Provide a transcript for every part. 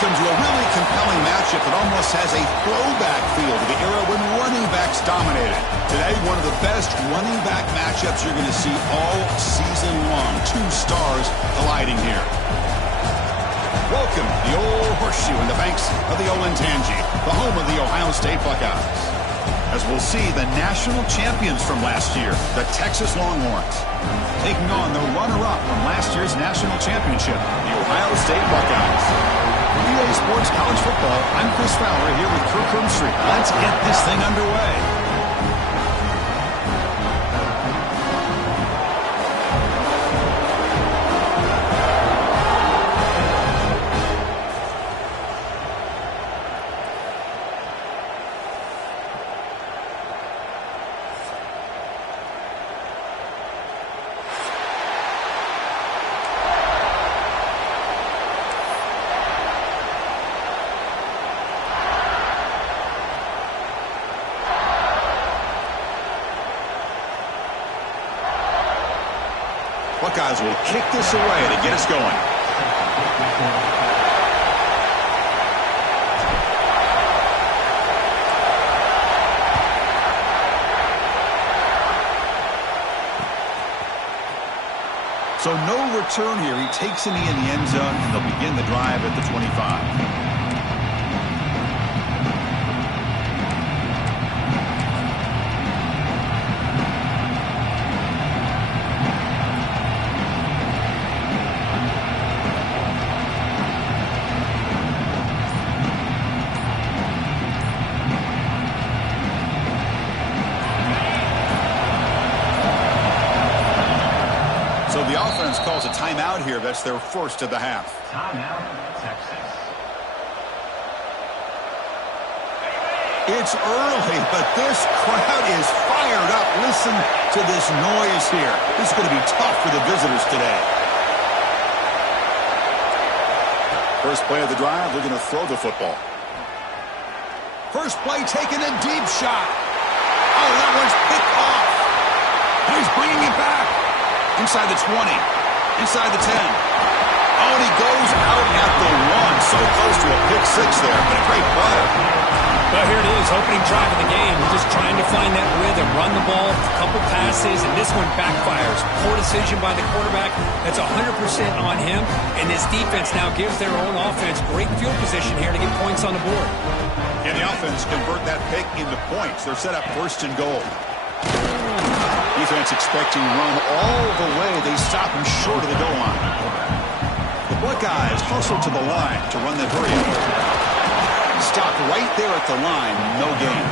welcome to a really compelling matchup that almost has a throwback feel to the era when running backs dominated. Today, one of the best running back matchups you're going to see all season long. Two stars colliding here. Welcome to the old horseshoe in the banks of the Olentangy, the home of the Ohio State Buckeyes. As we'll see the national champions from last year, the Texas Longhorns, taking on the runner-up from last year's national championship, the Ohio State Buckeyes. For EA Sports College Football, I'm Chris Fowler here with Kirk Street. Let's get this thing underway. Buckeyes will kick this away to get us going. So no return here. He takes it in the end zone, and they'll begin the drive at the 25. Calls a timeout here. That's their first of the half. Timeout, Texas. It's early, but this crowd is fired up. Listen to this noise here. This is going to be tough for the visitors today. First play of the drive, they're going to throw the football. First play taken, a deep shot. Oh, that one's picked off. And he's bringing it back. Inside the 20. Inside the 10. Oh, and he goes out at the 1. So close to a pick six there, but a great play. Well, here it is, opening drive of the game. Just trying to find that rhythm, run the ball, a couple passes, and this one backfires. Poor decision by the quarterback. That's 100% on him, and this defense now gives their own offense great field position here to get points on the board. And the offense convert that pick into points. They're set up first and goal. Defense expecting run all the way. They stop him short of the goal line. The Buckeyes hustle to the line to run the hurry up. Stopped right there at the line. No gain.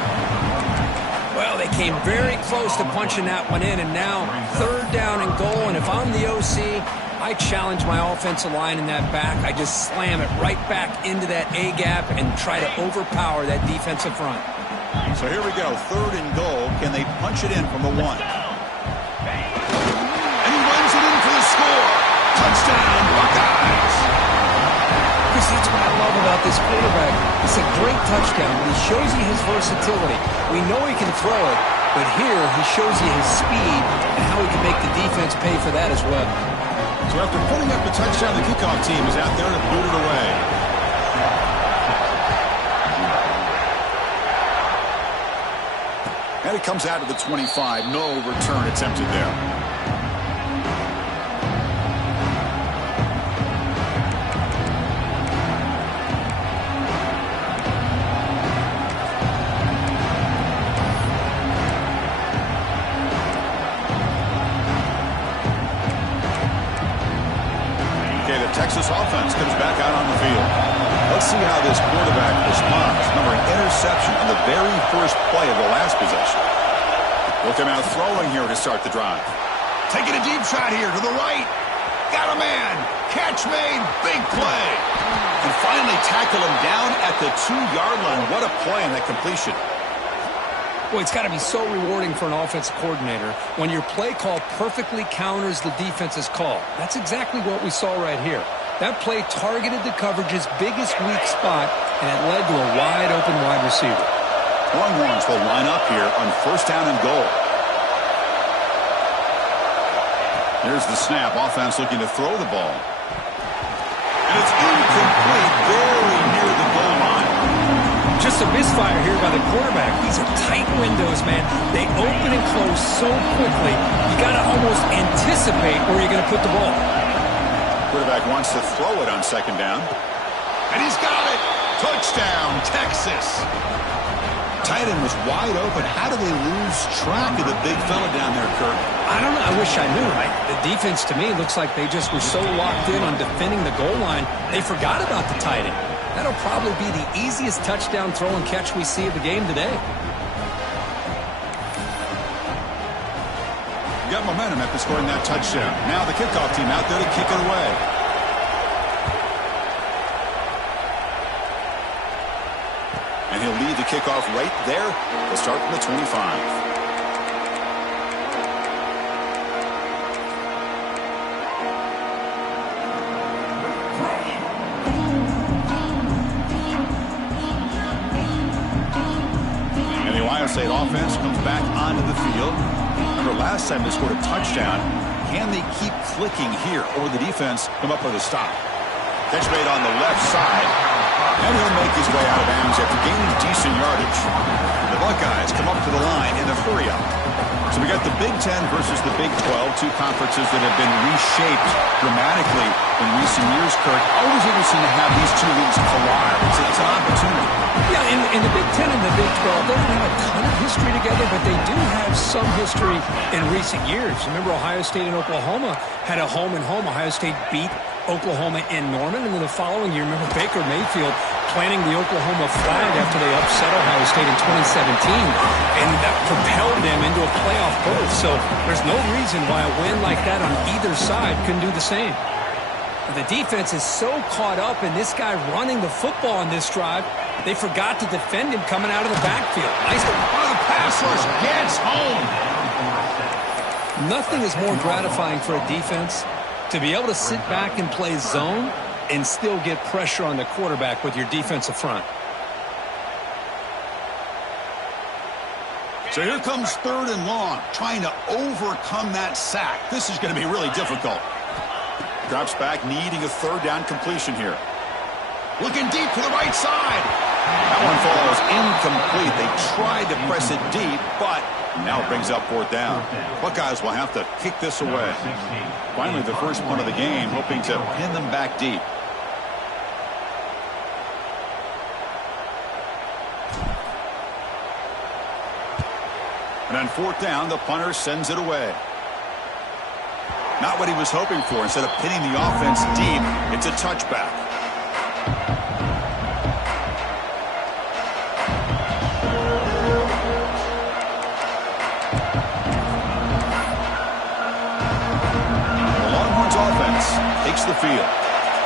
Well, they came very close to punching that one in, and now third down and goal. And if I'm the OC, I challenge my offensive line in that back. I just slam it right back into that A gap and try to overpower that defensive front. So here we go. Third and goal. Can they punch it in from the 1? Touchdown, Buckeyes! Because that's what I love about this quarterback. It's a great touchdown. He shows you his versatility. We know he can throw it, but here he shows you his speed and how he can make the defense pay for that as well. So after putting up the touchdown, the kickoff team is out there to boot it away. And it comes out of the 25. No return attempted there. Texas offense comes back out on the field. Let's see how this quarterback responds. Remember, an interception on the very first play of the last possession. Look him out throwing here to start the drive. Taking a deep shot here to the right. Got a man. Catch made. Big play. And finally tackle him down at the 2-yard line. What a play in that completion. Boy, it's got to be so rewarding for an offensive coordinator when your play call perfectly counters the defense's call. That's exactly what we saw right here. That play targeted the coverage's biggest weak spot, and it led to a wide-open wide receiver. Longhorns will line up here on first down and goal. Here's the snap. Offense looking to throw the ball. And it's incomplete. Very misfire here by the quarterback. These are tight windows, man. They open and close so quickly, you got to almost anticipate where you're going to put the ball. Quarterback wants to throw it on second down. And he's got it! Touchdown, Texas! Tight end was wide open. How do they lose track of the big fella down there, Kirk? I don't know. I wish I knew. The defense, to me, looks like they just were so locked in on defending the goal line, they forgot about the tight end. That'll probably be the easiest touchdown throw and catch we see of the game today. Got momentum after scoring that touchdown. Now the kickoff team out there to kick it away. And he'll lead the kickoff right there. He'll start from the 25. State offense comes back onto the field. Remember, last time they scored a touchdown. Can they keep clicking here, or will the defense come up with a stop? Catch made on the left side, and he'll make his way out of bounds after gaining decent yardage. The Buckeyes come up to the line in the hurry-up. So we got the Big Ten versus the Big 12, two conferences that have been reshaped dramatically in recent years, Kirk. Always interesting to have these two leagues collide. It's an opportunity. Yeah, in the Big Ten and the Big 12, they don't have a ton of history together, but they do have some history in recent years. Remember, Ohio State and Oklahoma had a home-and-home. Ohio State beat Oklahoma in Norman, and then the following year, remember Baker Mayfield planting the Oklahoma flag after they upset Ohio State in 2017, and that propelled them into a playoff berth. So there's no reason why a win like that on either side couldn't do the same. The defense is so caught up in this guy running the football on this drive, they forgot to defend him coming out of the backfield. Nice. The pass rush gets home. Nothing is more gratifying for a defense to be able to sit back and play zone and still get pressure on the quarterback with your defensive front. So here comes third and long, trying to overcome that sack. This is going to be really difficult. Drops back, needing a third down completion here. Looking deep to the right side. That one falls incomplete. They tried to press it deep, but now it brings up fourth down. Buckeyes will have to kick this away. Finally, the first punt of the game, hoping to pin them back deep. And on fourth down, the punter sends it away. Not what he was hoping for. Instead of pinning the offense deep, it's a touchback. The Longhorns offense takes the field.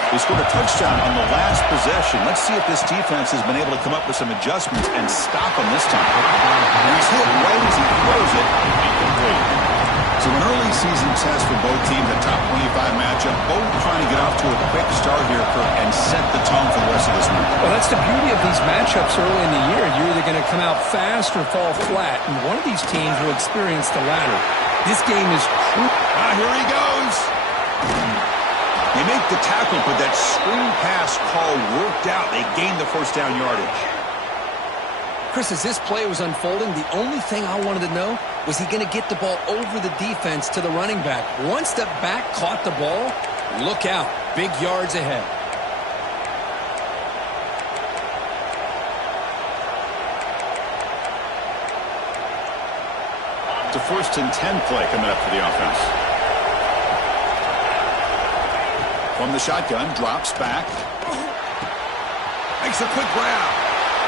They scored a touchdown on the last possession. Let's see if this defense has been able to come up with some adjustments and stop him this time. And he's hit right as he throws it. Incomplete. So an early season test for both teams, a top 25 matchup, both trying to get off to a quick start here, Kirk, and set the tone for the rest of this week. Well, that's the beauty of these matchups early in the year. You're either going to come out fast or fall flat, and one of these teams will experience the latter. This game is crucial. Here he goes. They make the tackle, but that screen pass call worked out. They gained the first down yardage. Chris, as this play was unfolding, the only thing I wanted to know was he going to get the ball over the defense to the running back. Once the back caught the ball, look out. Big yards ahead. It's a 1st and 10 play coming up for the offense. From the shotgun, drops back. Makes a quick grab.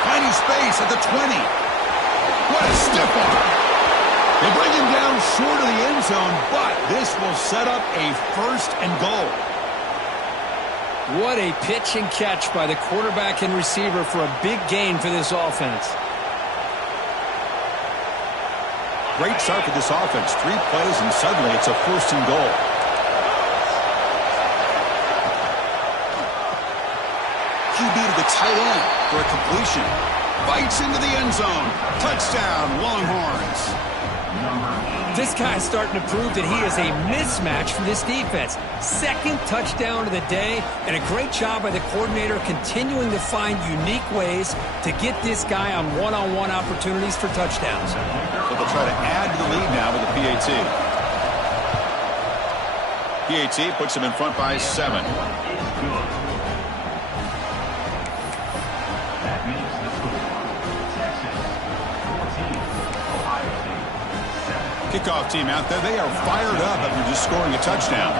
Finding space at the 20. What a stiff arm. They bring him down short of the end zone, but this will set up a 1st and goal. What a pitch and catch by the quarterback and receiver for a big gain for this offense. Great start for this offense. 3 plays, and suddenly it's a 1st and goal. QB to the tight end for a completion. Bites into the end zone. Touchdown, Longhorns. Number 80. This guy's starting to prove that he is a mismatch for this defense. Second touchdown of the day, and a great job by the coordinator continuing to find unique ways to get this guy on one-on-one opportunities for touchdowns. So they'll try to add to the lead now with the PAT. PAT puts him in front by 7. Kickoff team out there. They are fired up after just scoring a touchdown.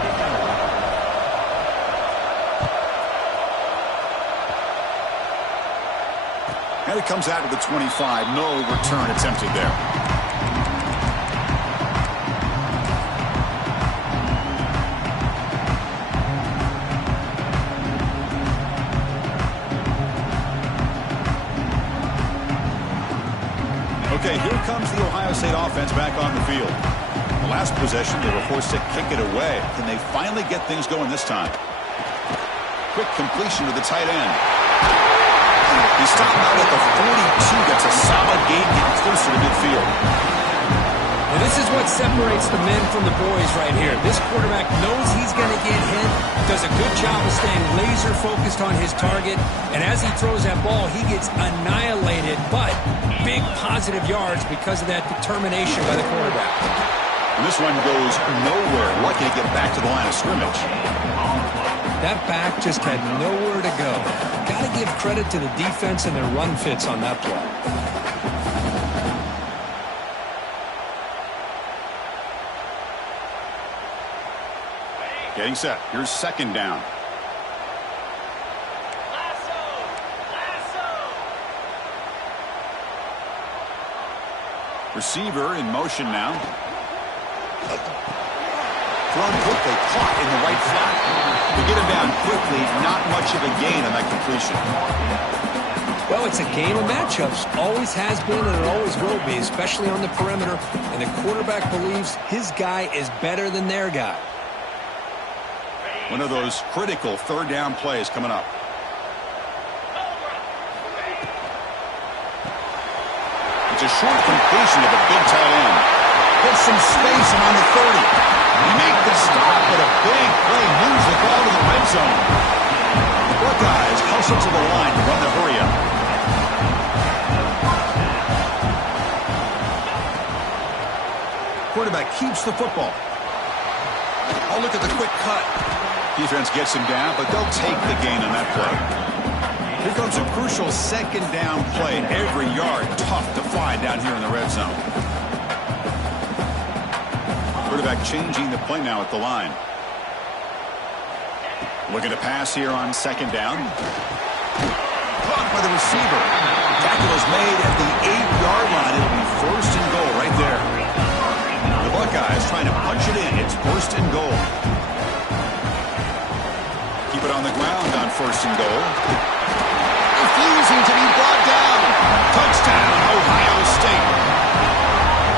And it comes out to the 25. No return attempted there. Okay, here comes the Ohio State offense back on the field. The last possession, they were forced to kick it away. Can they finally get things going this time? Quick completion to the tight end. He's stopped out at the 42. That's a solid gain, getting closer to midfield. And this is what separates the men from the boys right here. This quarterback knows he's going to get hit, does a good job of staying laser focused on his target, and as he throws that ball, he gets annihilated, but big positive yards because of that determination by the quarterback. And this one goes nowhere. Lucky to get back to the line of scrimmage. That back just had nowhere to go. Got to give credit to the defense and their run fits on that play. Getting set. Here's second down. Receiver in motion now. Thrown quickly, caught in the right flat. To get him down quickly, not much of a gain on that completion. Well, it's a game of matchups. Always has been and it always will be, especially on the perimeter. And the quarterback believes his guy is better than their guy. One of those critical third down plays coming up. It's a short completion of a big tight end. Gets some space and on the 30. Make the stop, but a big play moves the ball to the red zone. The Buckeyes hustle to the line to run the hurry up. Quarterback keeps the football. Oh, look at the quick cut. Defense gets him down, but they'll take the gain on that play. Here comes a crucial second down play. Every yard tough to find down here in the red zone. Quarterback changing the play now at the line. Looking to pass here on second down. Caught by the receiver. Tackle is made at the 8-yard line. It'll be first and goal right there. The Buckeyes trying to punch it in. It's first and goal. Keep it on the ground on first and goal. Refusing to be brought down. Touchdown, Ohio State.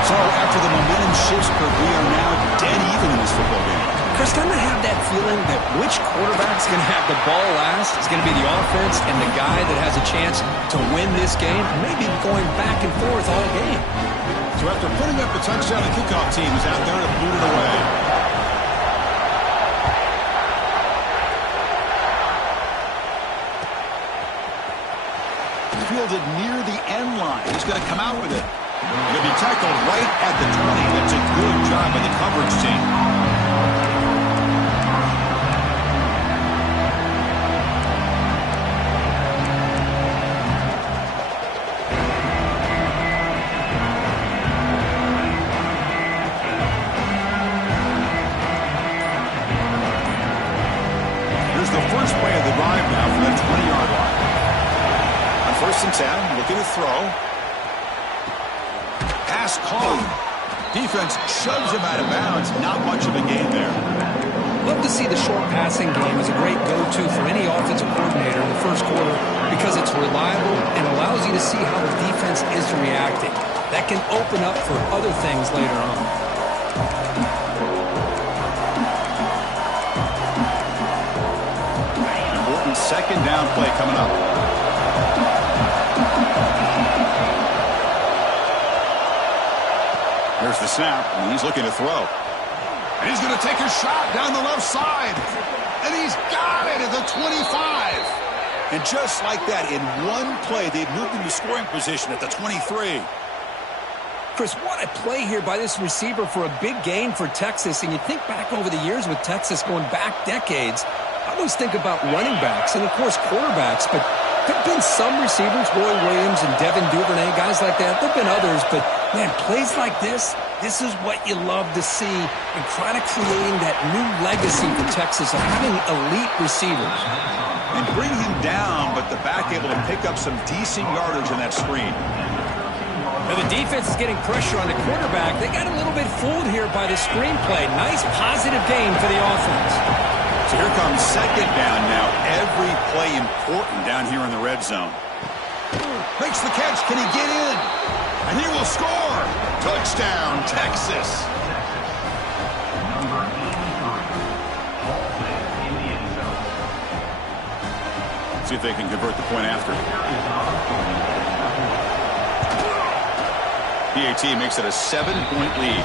So after the momentum shifts, we are now dead even in this football game. Chris, don't I have that feeling that which quarterback's going to have the ball last is going to be the offense and the guy that has a chance to win this game, maybe going back and forth all game. So after putting up the touchdown, the kickoff team is out there to boot it away. Fielded near the end line. He's going to come out with it. He'll be tackled right at the 20. That's a good job by the coverage team. Here's the first play of the drive now from the 20-yard line. On first and 10, looking to throw. Pass caught. Defense shoves him out of bounds. Not much of a gain there. Love to see the short passing game as a great go-to for any offensive coordinator in the first quarter because it's reliable and allows you to see how the defense is reacting. That can open up for other things later on. Important second down play coming up. Here's the snap, and he's looking to throw. And he's going to take a shot down the left side. And he's got it at the 25. And just like that, in one play, they've moved into scoring position at the 23. Chris, what a play here by this receiver for a big gain for Texas. And you think back over the years with Texas going back decades, I always think about running backs and, of course, quarterbacks. But there have been some receivers, Roy Williams and Devin Duvernay, guys like that. There have been others, but, man, plays like this is what you love to see and kind of creating that new legacy for Texas of having elite receivers. And bring him down, but the back able to pick up some decent yardage in that screen. Now the defense is getting pressure on the quarterback. They got a little bit fooled here by the screenplay. Nice positive gain for the offense. So here comes second down now. Every play important down here in the red zone. Makes the catch. Can he get in? And he will score. Touchdown, Texas. See if they can convert the point after. PAT makes it a 7-point lead.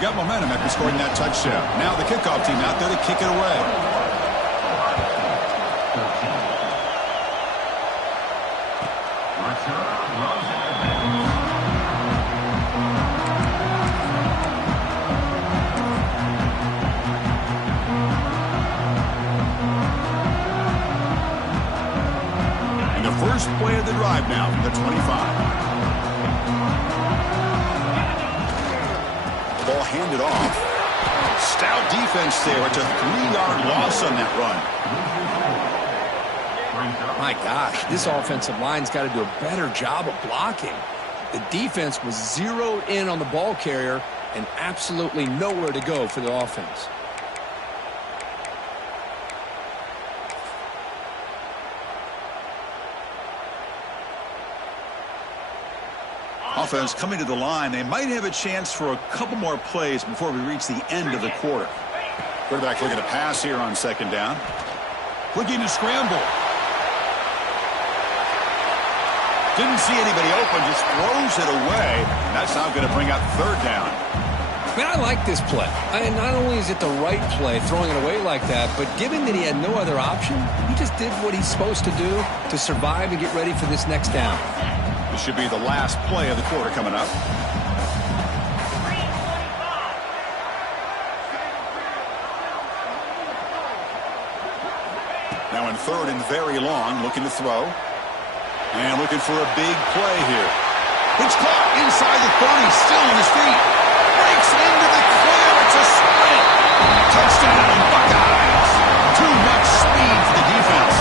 Got momentum after scoring that touchdown. Now the kickoff team out there to kick it away. And the first play of the drive now from the 25. Ball handed off. Stout defense there. It's a 3-yard loss on that run. My gosh, this offensive line's got to do a better job of blocking. The defense was zeroed in on the ball carrier and absolutely nowhere to go for the offense. Offense coming to the line. They might have a chance for a couple more plays before we reach the end of the quarter. Quarterback looking to pass here on second down. Looking to scramble. Didn't see anybody open, just throws it away. And that's now going to bring up third down. Man, I like this play. And not only is it the right play, throwing it away like that, but given that he had no other option, he just did what he's supposed to do to survive and get ready for this next down. This should be the last play of the quarter coming up. Now in third and very long, looking to throw. And looking for a big play here. It's caught inside the 30, still on his feet. Breaks into the clear. It's a sprint. Touchdown, Buckeyes. Too much speed for the defense.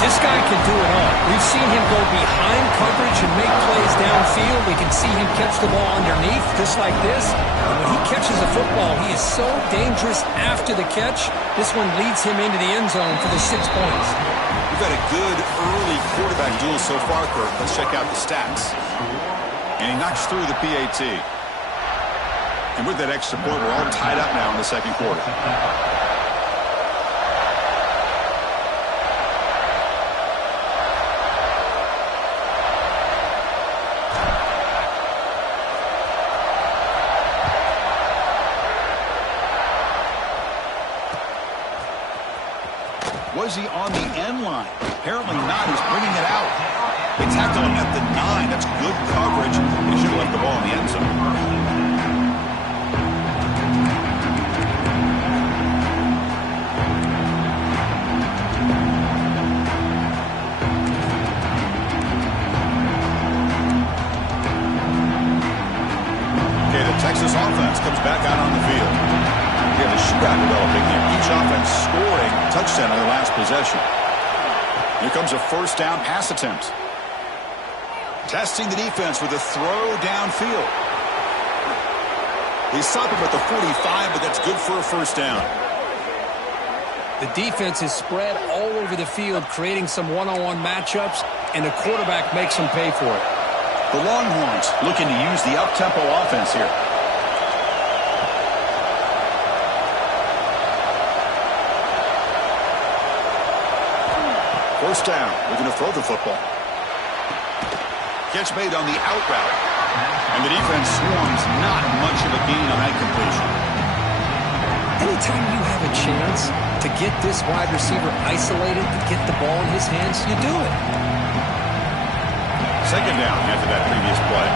This guy can do it all. We've seen him go behind coverage and make plays downfield. We can see him catch the ball underneath, just like this. And when he catches a football, he is so dangerous after the catch. This one leads him into the end zone for the 6 points. We've had a good early quarterback duel so far, Kurt. Let's check out the stats. And he knocks through the PAT. And with that extra point, we're all tied up now in the second quarter. Was he on the end line? Apparently not. He's bringing it out. They tackle him at the 9. That's good coverage. He should have left the ball in the end zone. Okay, the Texas offense comes back out on the field. We have a shootout developing here. Each offense scoring a touchdown on their last possession. Here comes a first down pass attempt. Testing the defense with a throw downfield. He stopped him at the 45, but that's good for a first down. The defense is spread all over the field, creating some one-on-one matchups, and the quarterback makes them pay for it. The Longhorns looking to use the up-tempo offense here. First down. We're going to throw the football. Catch made on the out route. And the defense swarms, not much of a gain on that completion. Anytime you have a chance to get this wide receiver isolated, to get the ball in his hands, you do it. Second down after that previous play.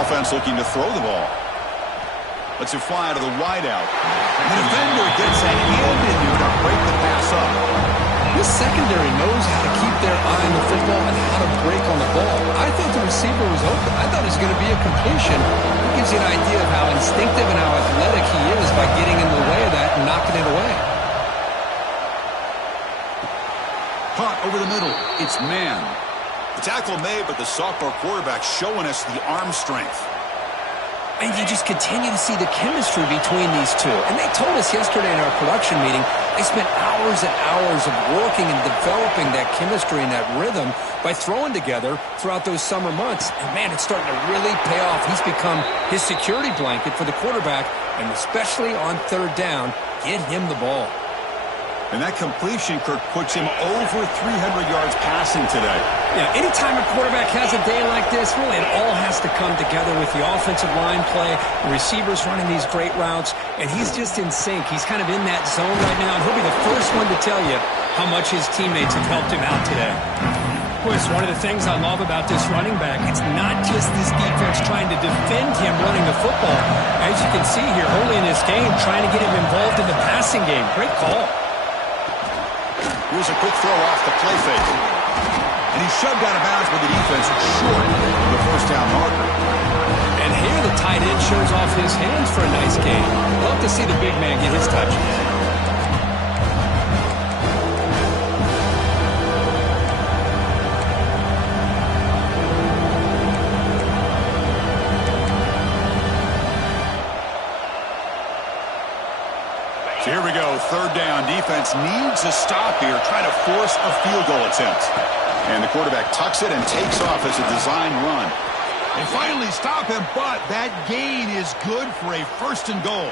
Offense looking to throw the ball. Lets it fly to the wideout. The defender gets a hand in there to break the pass up. This secondary knows how to keep their eye on the football and how to break on the ball. I thought the receiver was open. I thought it was going to be a completion. It gives you an idea of how instinctive and how athletic he is by getting in the way of that and knocking it away. Caught over the middle. It's man. The tackle made, but the sophomore quarterback showing us the arm strength. And you just continue to see the chemistry between these two. And they told us yesterday in our production meeting, they spent hours and hours of working and developing that chemistry and that rhythm by throwing together throughout those summer months. And, man, it's starting to really pay off. He's become his security blanket for the quarterback, and especially on third down, get him the ball. And that completion, Kirk, puts him over 300 yards passing today. Yeah, anytime a quarterback has a day like this, really it all has to come together with the offensive line play, the receivers running these great routes, and he's just in sync. He's kind of in that zone right now, and he'll be the first one to tell you how much his teammates have helped him out today. Well, it's one of the things I love about this running back. It's not just this defense trying to defend him running the football. As you can see here early in this game, trying to get him involved in the passing game. Great call. Here's a quick throw off the play fake. And he's shoved out of bounds with the defense short of the first down marker. And here the tight end shows off his hands for a nice gain. Love to see the big man get his touches. So here we go, third down. Defense needs a stop here, trying to force a field goal attempt. And the quarterback tucks it and takes off as a design run. They finally stop him, but that gain is good for a first and goal.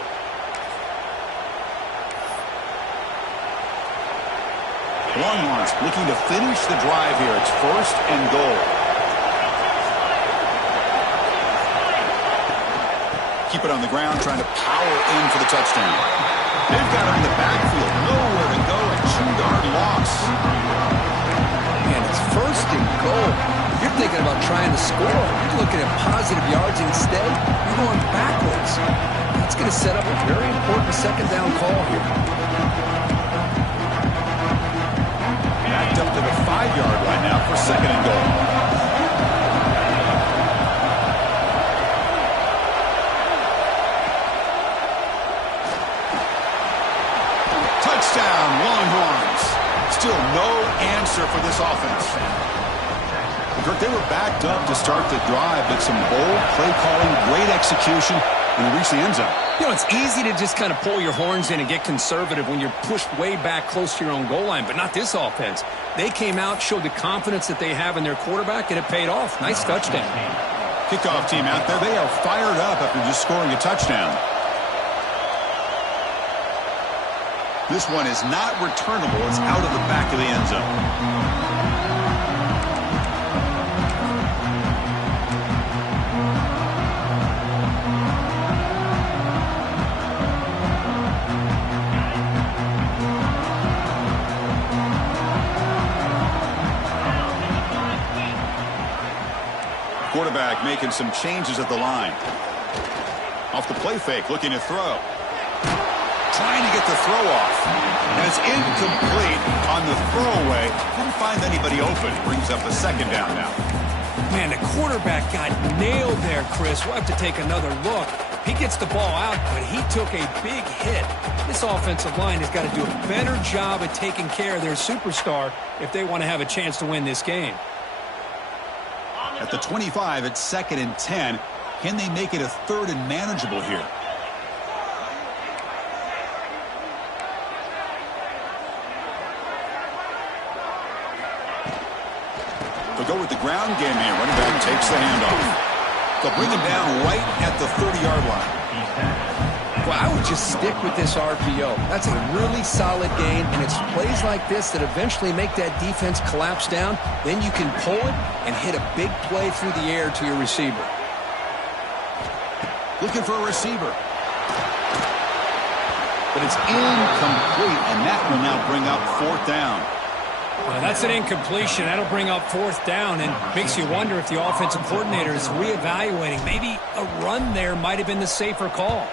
Longhorns looking to finish the drive here. It's first and goal. Keep it on the ground, trying to power in for the touchdown. They've got him in the backfield. Nowhere to go. A 2-yard loss. And it's first and goal. You're thinking about trying to score. You're looking at positive yards. Instead, you're going backwards. That's going to set up a very important second down call here. Backed up to the 5-yard line now for second and goal. Touchdown, Longhorns. Still no answer for this offense. Kirk, they were backed up to start the drive, but some bold play calling, great execution, and they reached the end zone. You know, it's easy to just kind of pull your horns in and get conservative when you're pushed way back close to your own goal line, but not this offense. They came out, showed the confidence that they have in their quarterback, and it paid off. Nice touchdown. Kickoff team out there. They are fired up after just scoring a touchdown. This one is not returnable. It's out of the back of the end zone. Quarterback making some changes at the line. Off the play fake, looking to throw. Trying to get the throw off. And it's incomplete on the throwaway. Didn't find anybody open. Brings up a second down now. Man, the quarterback got nailed there, Chris. We'll have to take another look. He gets the ball out, but he took a big hit. This offensive line has got to do a better job at taking care of their superstar if they want to have a chance to win this game. At the 25, it's second and 10. Can they make it a third and manageable here? They'll go with the ground game here. Running back takes the handoff. They'll bring him down right at the 30-yard line. Well, I would just stick with this RPO. That's a really solid gain, and it's plays like this that eventually make that defense collapse down. Then you can pull it and hit a big play through the air to your receiver. Looking for a receiver. But it's incomplete, and that will now bring up 4th down. Well, that's an incompletion. That'll bring up 4th down and makes you wonder if the offensive coordinator is reevaluating. Maybe a run there might have been the safer call.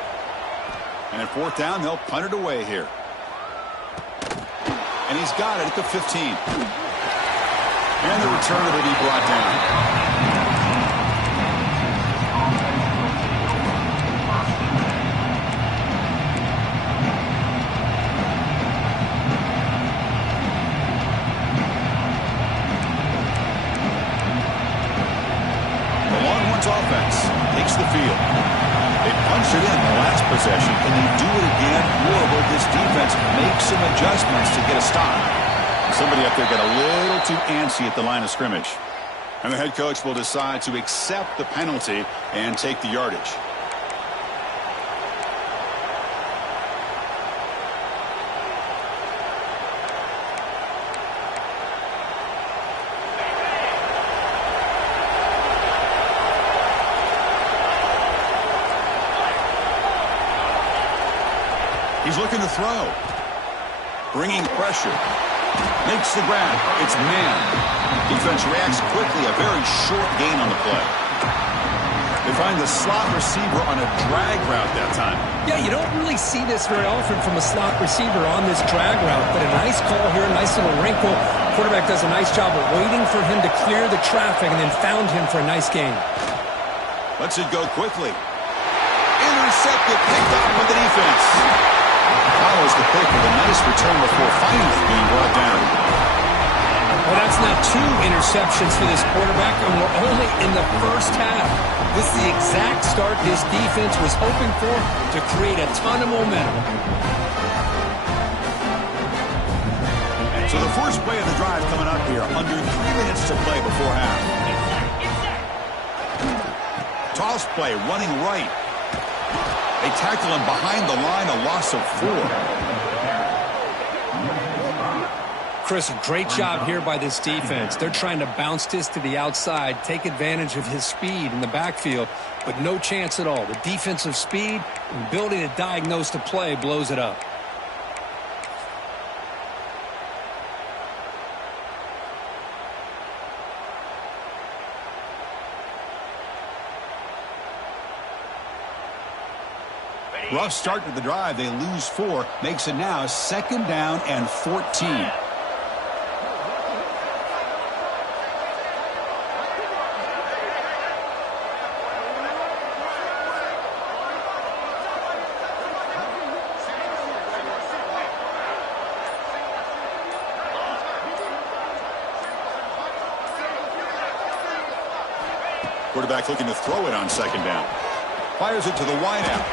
And at 4th down, they'll punt it away here. And he's got it at the 15. And the return will be brought down. Offense takes the field. They punched it in the last possession. Can they do it again, or will this defense make some adjustments to get a stop? Somebody up there got a little too antsy at the line of scrimmage. And the head coach will decide to accept the penalty and take the yardage. He's looking to throw. Bringing pressure. Makes the grab. It's man. Defense reacts quickly. A very short gain on the play. They find the slot receiver on a drag route that time. Yeah, you don't really see this very often from a slot receiver on this drag route, but a nice call here, a nice little wrinkle. Quarterback does a nice job of waiting for him to clear the traffic and then found him for a nice gain. Lets it go quickly. Intercepted, picked up with the defense. Follows the pick with a nice return before finally being brought down. Well, that's now 2 interceptions for this quarterback, and we're only in the first half. This is the exact start this defense was hoping for to create a ton of momentum. So the first play of the drive coming up here, under 3 minutes to play before half. Toss play, running right. They tackle him behind the line, a loss of 4. Chris, great job here by this defense. They're trying to bounce this to the outside, take advantage of his speed in the backfield, but no chance at all. The defensive speed and ability to diagnose the play blows it up. Rough start to the drive. They lose 4. Makes it now 2nd down and 14. Quarterback looking to throw it on 2nd down. Fires it to the wideout.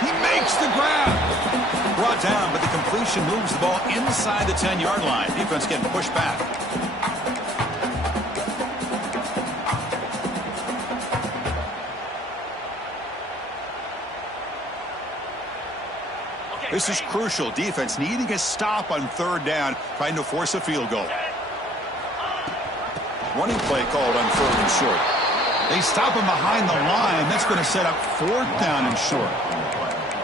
He makes the grab. Brought down, but the completion moves the ball inside the 10-yard line. Defense getting pushed back. This is crucial. Defense needing a stop on 3rd down, trying to force a field goal. Running play called on 3rd and short. They stop him behind the line. That's going to set up 4th down and short.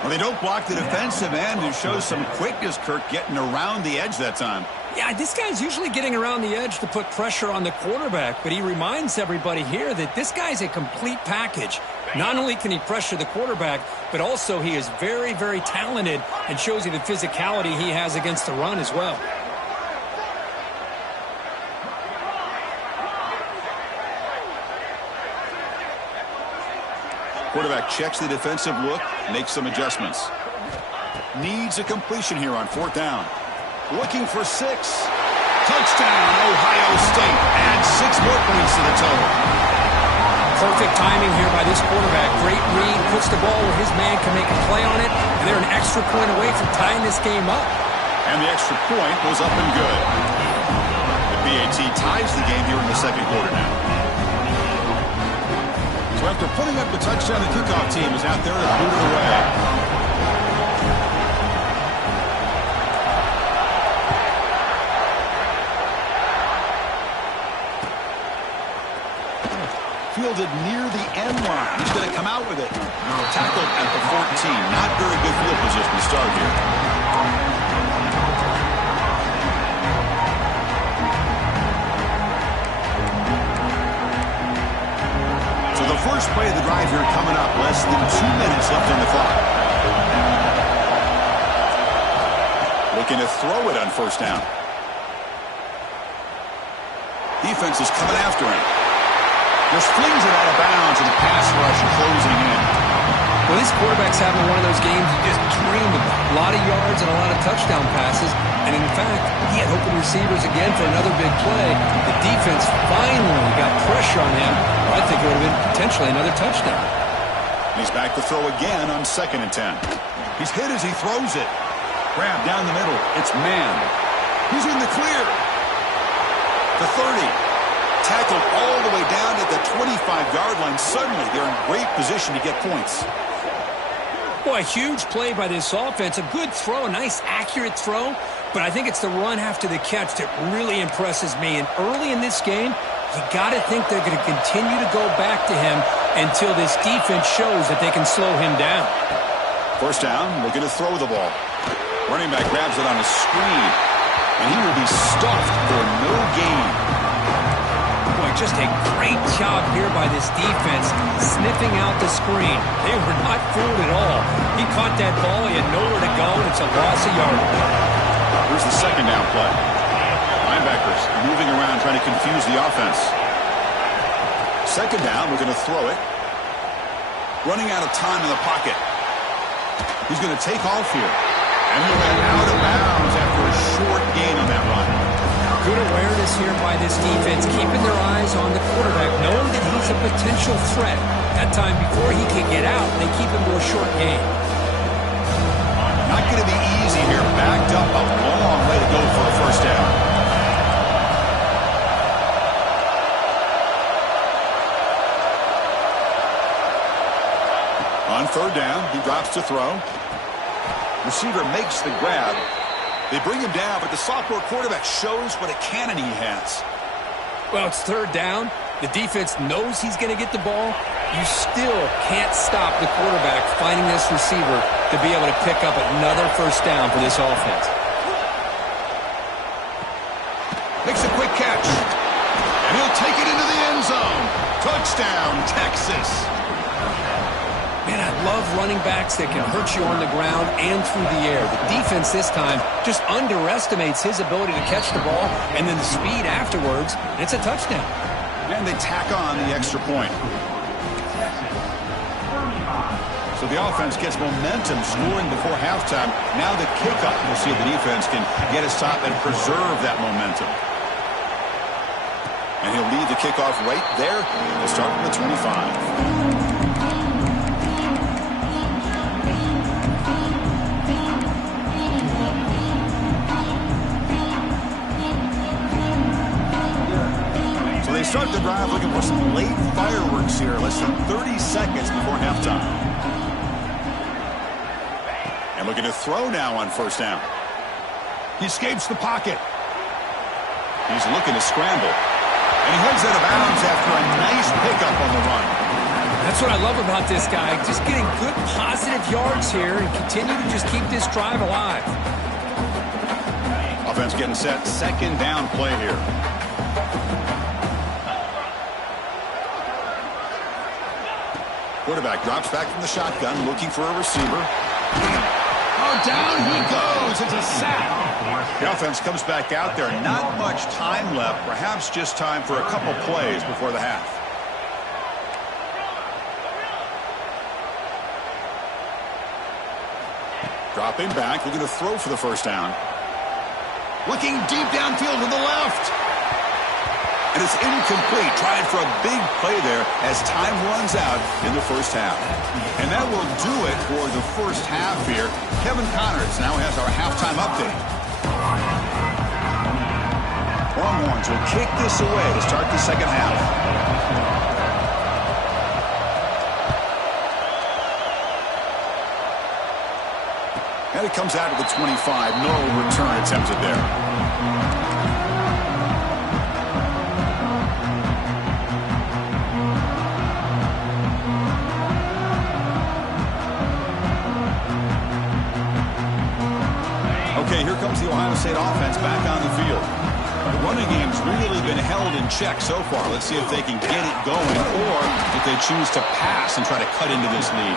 Well, they don't block the defensive end and show some quickness, Kirk, getting around the edge that time. Yeah, this guy's usually getting around the edge to put pressure on the quarterback, but he reminds everybody here that this guy's a complete package. Not only can he pressure the quarterback, but also he is very, very talented and shows you the physicality he has against the run as well. Quarterback checks the defensive look, makes some adjustments. Needs a completion here on 4th down. Looking for 6. Touchdown, Ohio State. Add 6 more points to the total. Perfect timing here by this quarterback. Great read, puts the ball where his man can make a play on it, and they're an extra point away from tying this game up. And the extra point was up and good. The PAT ties the game here in the 2nd quarter now. So after putting up the touchdown, the kickoff team is out there to boot it away. fielded near the end line. He's going to come out with it. Tackled at the 14. Not very good field position to start here. So the first play of the drive here coming up. Less than 2 minutes left on the clock. Looking to throw it on first down. Defense is coming after him. Just flings it out of bounds, and the pass rush closing in. Well, this quarterback's having one of those games you just dream about. A lot of yards and a lot of touchdown passes. And in fact, he had open receivers again for another big play. The defense finally got pressure on him. I think it would have been potentially another touchdown. He's back to throw again on 2nd and 10. He's hit as he throws it. Grab down the middle. It's man. He's in the clear. The 30. Tackled all the way down to the 25-yard line. Suddenly, they're in great position to get points. Boy, a huge play by this offense. A good throw, a nice, accurate throw. But I think it's the run after the catch that really impresses me. And early in this game, you got to think they're going to continue to go back to him until this defense shows that they can slow him down. First down, looking to throw the ball. Running back grabs it on a screen, and he will be stuffed for no gain. Boy, just a great job here by this defense, sniffing out the screen. They were not fooled at all. He caught that ball, he had nowhere to go, and it's a loss of yardage. Here's the 2nd down play. Linebackers moving around, trying to confuse the offense. 2nd down, we're going to throw it. Running out of time in the pocket. He's going to take off here. And he'll get out of bounds after a short gain on that run. Good awareness here by this defense, keeping their eyes on the quarterback, knowing that he's a potential threat. That time before he can get out, they keep him to a short gain. Not going to be easy here. Backed up a long way to go for a first down. On 3rd down, he drops to throw. Receiver makes the grab. They bring him down, but the sophomore quarterback shows what a cannon he has. Well, it's 3rd down. The defense knows he's going to get the ball. You still can't stop the quarterback finding this receiver to be able to pick up another first down for this offense. Makes a quick catch. And he'll take it into the end zone. Touchdown, Texas. Man, I love running backs that can hurt you on the ground and through the air. The defense this time just underestimates his ability to catch the ball, and then the speed afterwards, it's a touchdown. And they tack on the extra point. So the offense gets momentum scoring before halftime. Now the kickoff. We'll see if the defense can get a stop and preserve that momentum. And he'll lead the kickoff right there. We'll start from the 25. They start the drive looking for some late fireworks here. Less than 30 seconds before halftime. And looking to throw now on first down. He escapes the pocket. He's looking to scramble. And he heads out of bounds after a nice pickup on the run. That's what I love about this guy. Just getting good positive yards here and continue to just keep this drive alive. Offense getting set. 2nd down play here. Quarterback drops back from the shotgun, looking for a receiver. Oh, down he goes. It's a sack. The offense comes back out there. Not much time left. Perhaps just time for a couple plays before the half. Dropping back, looking to throw for the first down. Looking deep downfield to the left. And it's incomplete. Trying for a big play there as time runs out in the first half. And that will do it for the first half here. Kevin Connors now has our halftime update. Longhorns will kick this away to start the second half. And it comes out of the 25. No return attempted there. State offense back on the field. The running game's really been held in check so far. Let's see if they can get it going or if they choose to pass and try to cut into this lead.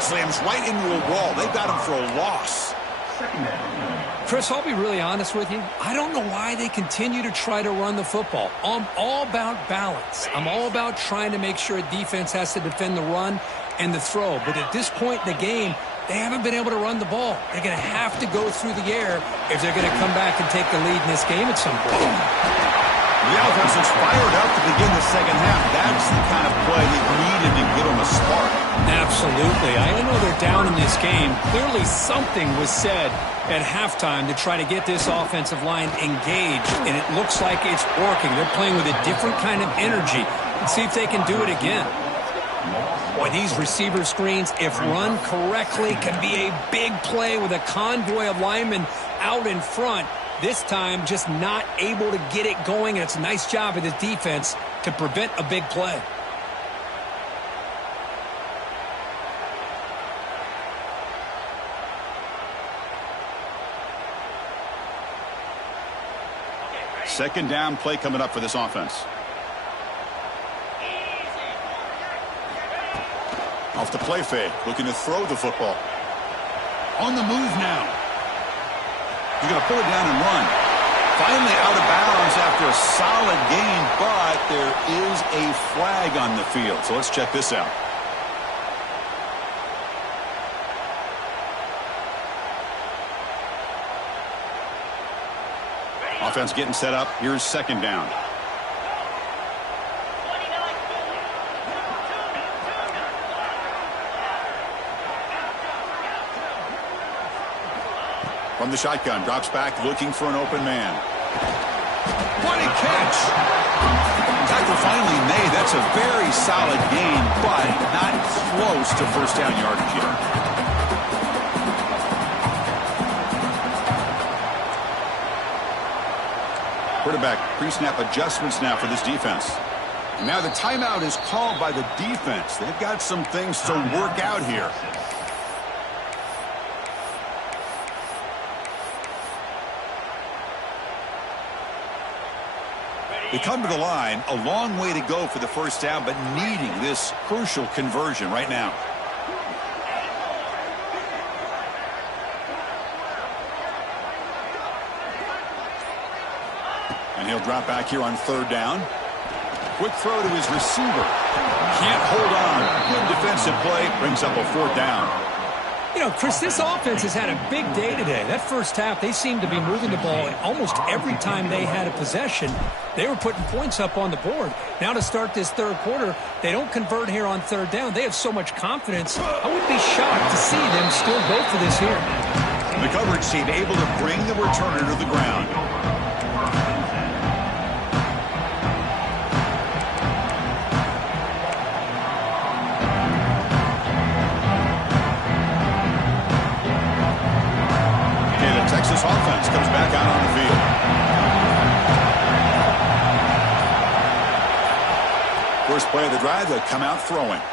Slams right into a wall. They've got him for a loss. Chris, I'll be really honest with you. I don't know why they continue to try to run the football. I'm all about balance. I'm all about trying to make sure a defense has to defend the run and the throw. But at this point in the game, they haven't been able to run the ball. They're going to have to go through the air if they're going to come back and take the lead in this game at some point. The offense is fired up to begin the second half. That's the kind of play they needed to give them a spark. Absolutely. I know they're down in this game. Clearly something was said at halftime to try to get this offensive line engaged, and it looks like it's working. They're playing with a different kind of energy. Let's see if they can do it again. Boy, these receiver screens, if run correctly, can be a big play with a convoy of linemen out in front. This time, just not able to get it going, and it's a nice job of the defense to prevent a big play. Second down play coming up for this offense. Off the play fake, looking to throw the football. On the move now. He's going to pull it down and run. Finally out of bounds after a solid gain, but there is a flag on the field. So let's check this out. Offense getting set up. Here's second down. From the shotgun, drops back, looking for an open man. What a catch! Tackle finally made. That's a very solid gain, but not close to first down yardage yet. Quarterback pre-snap adjustments now for this defense. And now the timeout is called by the defense. They've got some things to work out here. They come to the line, a long way to go for the first down, but needing this crucial conversion right now. And he'll drop back here on third down. Quick throw to his receiver. Can't hold on. Good defensive play. Brings up a fourth down. You know, Chris, this offense has had a big day today. That first half, they seemed to be moving the ball almost every time they had a possession. They were putting points up on the board. Now to start this third quarter, they don't convert here on third down. They have so much confidence. I would be shocked to see them still go for this here. The coverage team able to bring the returner to the ground. Texas offense comes back out on the field. First play of the drive, they'll come out throwing. I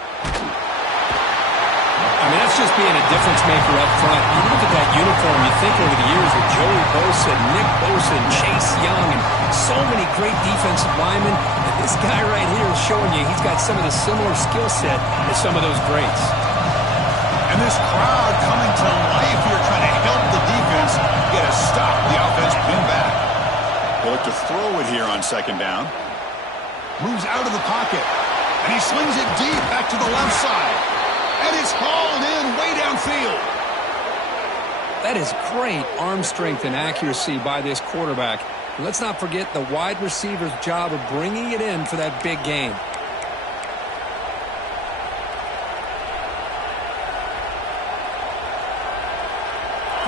mean, that's just being a difference maker up front. You look at that uniform, you think over the years with Joey Bosa, Nick Bosa, and Chase Young, and so many great defensive linemen. And this guy right here is showing you he's got some of the similar skill set as some of those greats. And this crowd coming to life here trying to help the defense get a stop. The offense pinned back. They'll look to throw it here on second down. Moves out of the pocket. And he slings it deep back to the left side. And it's hauled in way downfield. That is great arm strength and accuracy by this quarterback. And let's not forget the wide receiver's job of bringing it in for that big game.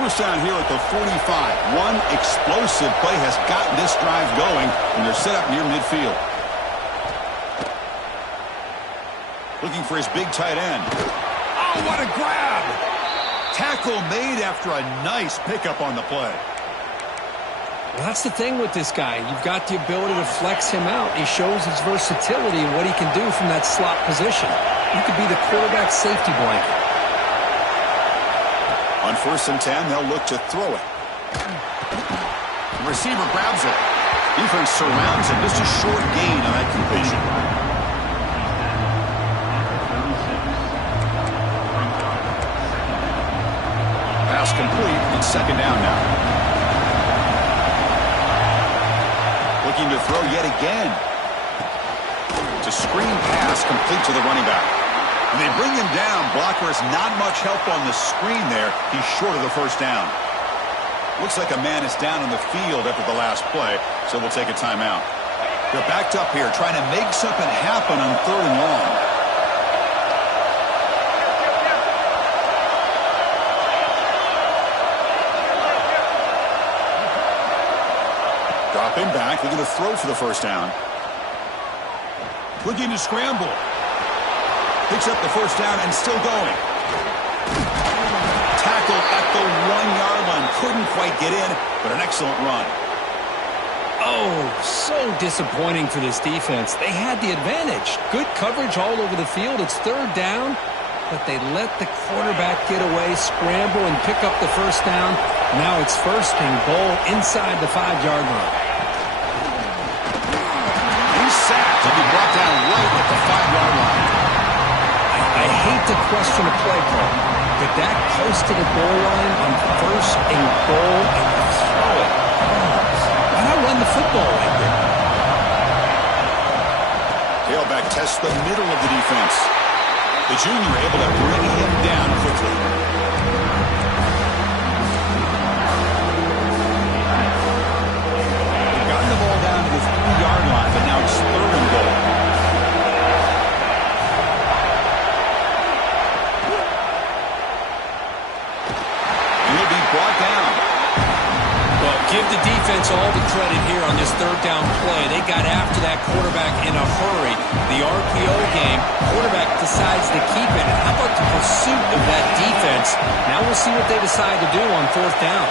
First down here at the 45. One explosive play has gotten this drive going, and they're set up near midfield. Looking for his big tight end. Oh, what a grab! Tackle made after a nice pickup on the play. Well, that's the thing with this guy. You've got the ability to flex him out. He shows his versatility and what he can do from that slot position. He could be the quarterback safety blanket. On 1st and 10, they'll look to throw it. The receiver grabs it. Defense surrounds it. Just a short gain on that completion. Pass complete. It's second down now. Looking to throw yet again. It's a screen pass complete to the running back. And they bring him down. Blocker has not much help on the screen there. He's short of the first down. Looks like a man is down on the field after the last play, so we'll take a timeout. They're backed up here trying to make something happen on 3rd and long. Drop him back. They're going to throw for the first down. Looking to scramble. Picks up the first down and still going. Tackled at the 1-yard line. Couldn't quite get in, but an excellent run. Oh, so disappointing for this defense. They had the advantage. Good coverage all over the field. It's 3rd down, but they let the quarterback get away, scramble, and pick up the first down. Now it's 1st and goal inside the 5-yard line. He's sacked and be brought down right at the 5-yard line. I hate to question a play call, but that close to the goal line on 1st and goal and you throw it. Why not run the football like that? Tailback tests the middle of the defense. The junior able to bring him down quickly. They've gotten the ball down to the 3-yard line, but now it's 3rd and goal. Brought down. Well, give the defense all the credit here on this 3rd down play. They got after that quarterback in a hurry. The RPO game, quarterback decides to keep it. And how about the pursuit of that defense? Now we'll see what they decide to do on 4th down.